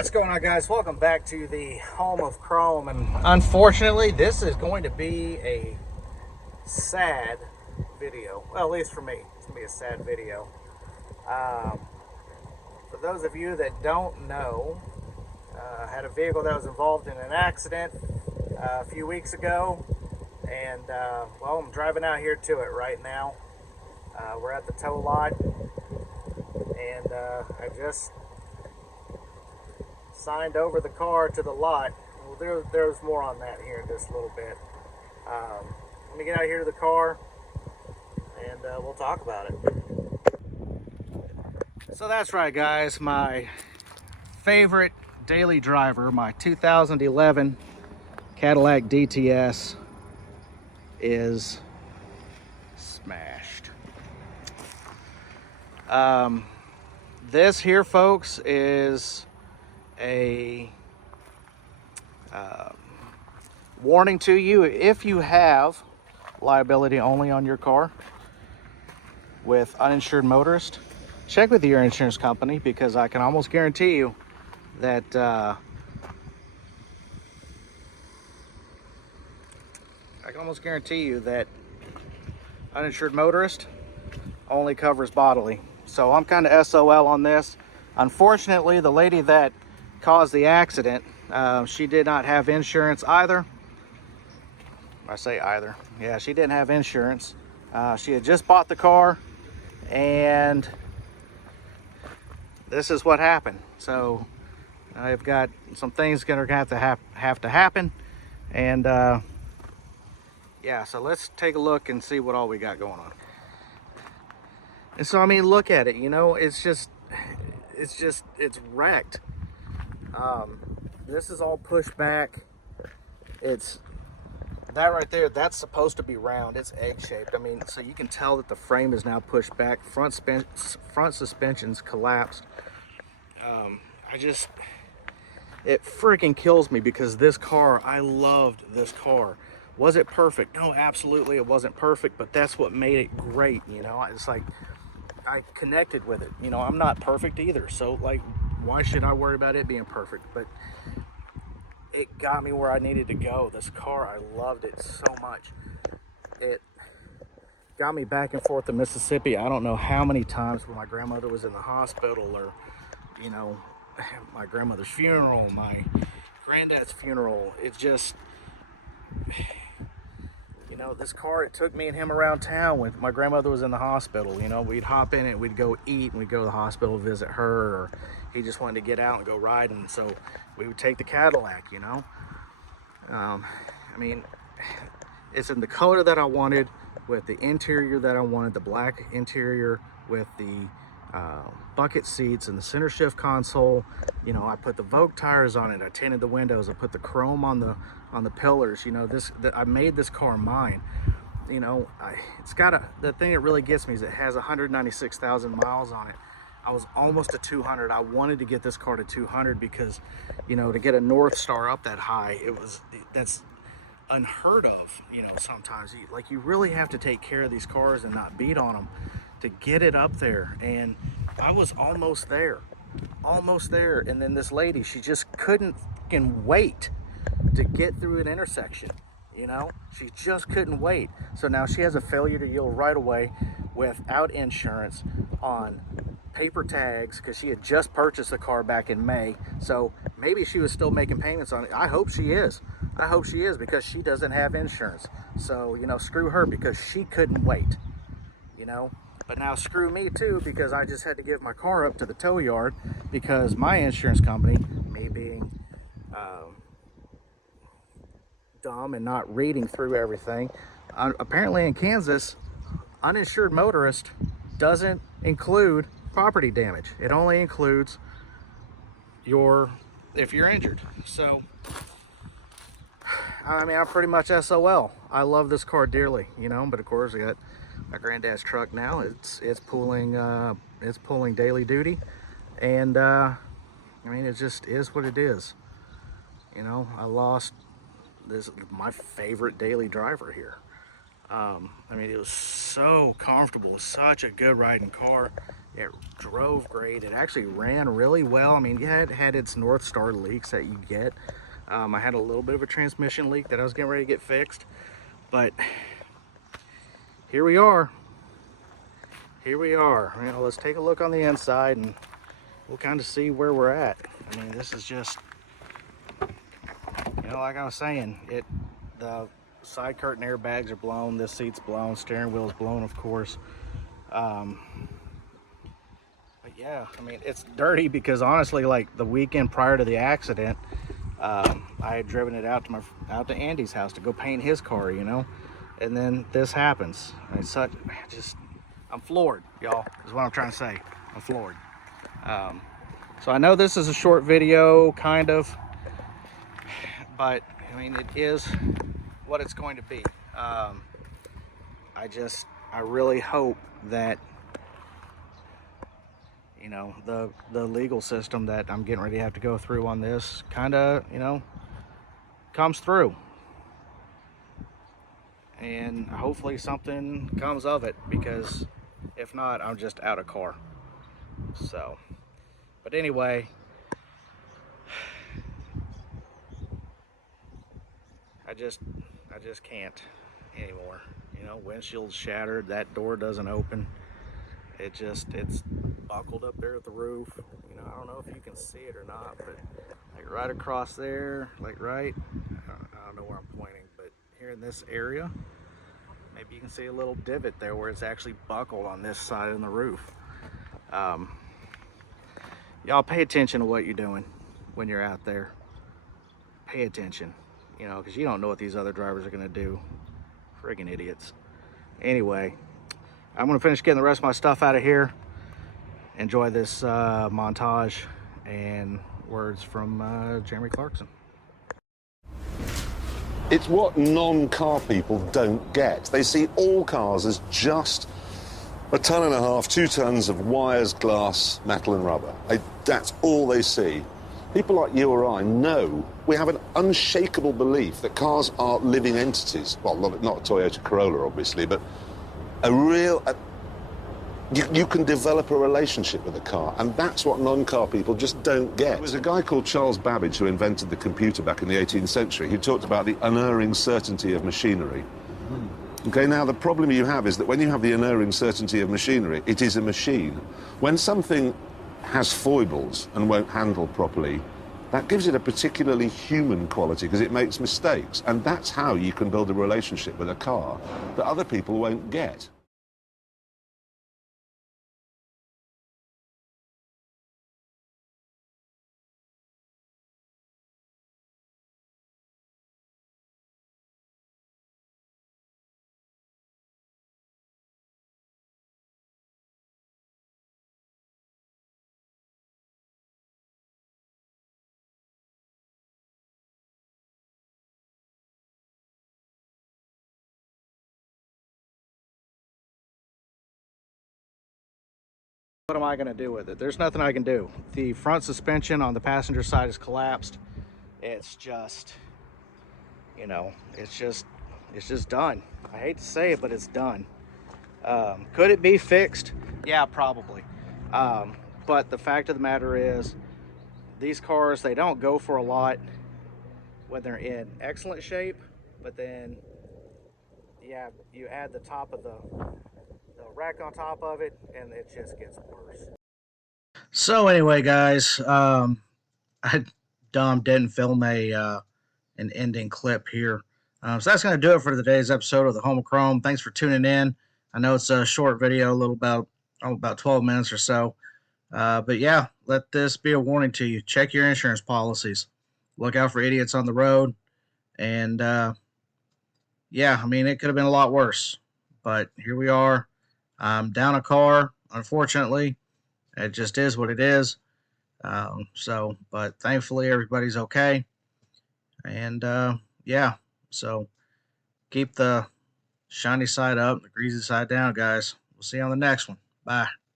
What's going on, guys? Welcome back to the home of chrome, and unfortunately this is going to be a sad video. Well, at least for me, it's going to be a sad video. For those of you that don't know, I had a vehicle that was involved in an accident a few weeks ago, and well, I'm driving out here to it right now. We're at the tow lot, and I just signed over the car to the lot. Well, there's more on that here in just a little bit. Let me get out here to the car, and we'll talk about it. So that's right, guys. My favorite daily driver, my 2011 Cadillac DTS, is smashed. This here, folks, is a warning to you. If you have liability only on your car with uninsured motorist, check with your insurance company, because I can almost guarantee you that uninsured motorist only covers bodily. So I'm kind of SOL on this. Unfortunately, the lady that caused the accident, she did not have insurance either. I say either. Yeah, she didn't have insurance. She had just bought the car, and this is what happened. So I've got some things gonna have to happen, and yeah, so let's take a look and see what all we got going on. And so, I mean, look at it, you know, it's wrecked. This is all pushed back. It's that right there, that's supposed to be round. It's egg-shaped. I mean, so you can tell that the frame is now pushed back. Front suspension's collapsed. It freaking kills me, because this car, I loved this car. Was it perfect? No, absolutely it wasn't perfect, but that's what made it great, you know? It's like, I connected with it. You know, I'm not perfect either, so like, why should I worry about it being perfect? But it got me where I needed to go. This car, I loved it so much. It got me back and forth to Mississippi. I don't know how many times when my grandmother was in the hospital, or, you know, my grandmother's funeral, my granddad's funeral. It just, you know, this car, it took me and him around town when my grandmother was in the hospital. You know, we'd hop in it, we'd go eat, and we'd go to the hospital to visit her, or he just wanted to get out and go riding, so we would take the Cadillac, you know. I mean, it's in the color that I wanted, with the interior that I wanted, the black interior with the bucket seats and the center shift console. You know, I put the Vogue tires on it, I tinted the windows, I put the chrome on the pillars. You know, I made this car mine. You know, it's got the thing that really gets me is it has 196,000 miles on it. I was almost to 200. I wanted to get this car to 200 because, you know, to get a North Star up that high, that's unheard of. You know, sometimes you really have to take care of these cars and not beat on them to get it up there. And I was almost there. And then this lady, she just couldn't fucking wait to get through an intersection. You know, she just couldn't wait. So now she has a failure to yield right away without insurance on paper tags, because she had just purchased the car back in May. So maybe she was still making payments on it. I hope she is, because she doesn't have insurance. So, you know, screw her, because she couldn't wait, you know. But now screw me too, because I just had to give my car up to the tow yard, because my insurance company, me being dumb and not reading through everything, apparently in Kansas, uninsured motorist doesn't include property damage. It only includes if you're injured. So, I mean, I'm pretty much SOL. I love this car dearly, you know, but of course I got my granddad's truck now. It's pulling daily duty, and I mean, it just is what it is. You know, I lost my favorite daily driver here. I mean, it was so comfortable, such a good riding car. It drove great. It actually ran really well. I mean, yeah, it had its North Star leaks that you get. I had a little bit of a transmission leak that I was getting ready to get fixed, but here we are. Here we are. You know, let's take a look on the inside and we'll kind of see where we're at. I mean, this is just, you know, like I was saying, the side curtain airbags are blown, this seat's blown, steering wheel's blown, of course. But yeah, I mean, it's dirty because honestly, like the weekend prior to the accident, I had driven it out to Andy's house to go paint his car, you know, and then this happens. And it's such, I'm floored, y'all, is what I'm trying to say. I'm floored. So I know this is a short video, kind of, but I mean, it is what it's going to be. I really hope that, you know, the legal system that I'm getting ready to have to go through on this kind of, you know, comes through. And hopefully something comes of it, because if not, I'm just out of car. So, but anyway, I just can't anymore. You know, windshield's shattered, that door doesn't open. It's buckled up there at the roof. You know, I don't know if you can see it or not, but like right across there, like right, I don't know where I'm pointing, but here in this area, maybe you can see a little divot there where it's actually buckled on this side of the roof. Y'all pay attention to what you're doing when you're out there. Pay attention, you know, because you don't know what these other drivers are going to do. Friggin' idiots. Anyway, I'm going to finish getting the rest of my stuff out of here. Enjoy this montage and words from Jeremy Clarkson. It's what non-car people don't get. They see all cars as just 1.5 tons, 2 tons of wires, glass, metal and rubber. That's all they see. People like you or I know, we have an unshakable belief that cars are living entities. Well, not a Toyota Corolla, obviously, but a real... You can develop a relationship with a car, and that's what non-car people just don't get. There was a guy called Charles Babbage who invented the computer back in the 18th century. He talked about the unerring certainty of machinery. Okay, now the problem you have is that when you have the unerring certainty of machinery, it is a machine. When something has foibles and won't handle properly, that gives it a particularly human quality because it makes mistakes, and that's how you can build a relationship with a car that other people won't get. What am I going to do with it? There's nothing I can do. The front suspension on the passenger side is collapsed. It's just, you know, it's just done. I hate to say it, but it's done. Could it be fixed? Yeah, probably. But the fact of the matter is, these cars, they don't go for a lot when they're in excellent shape, but then yeah, you add the top of the rack on top of it and it just gets worse. So anyway, guys, I didn't film an ending clip here. So that's going to do it for today's episode of the Home of Chrome. Thanks for tuning in. I know it's a short video, a little about 12 minutes or so. But yeah, let this be a warning to you. Check your insurance policies. Look out for idiots on the road. And yeah, I mean, it could have been a lot worse. But here we are. I'm down a car, unfortunately. It just is what it is. But thankfully everybody's okay. And yeah, so keep the shiny side up, the greasy side down, guys. We'll see you on the next one. Bye.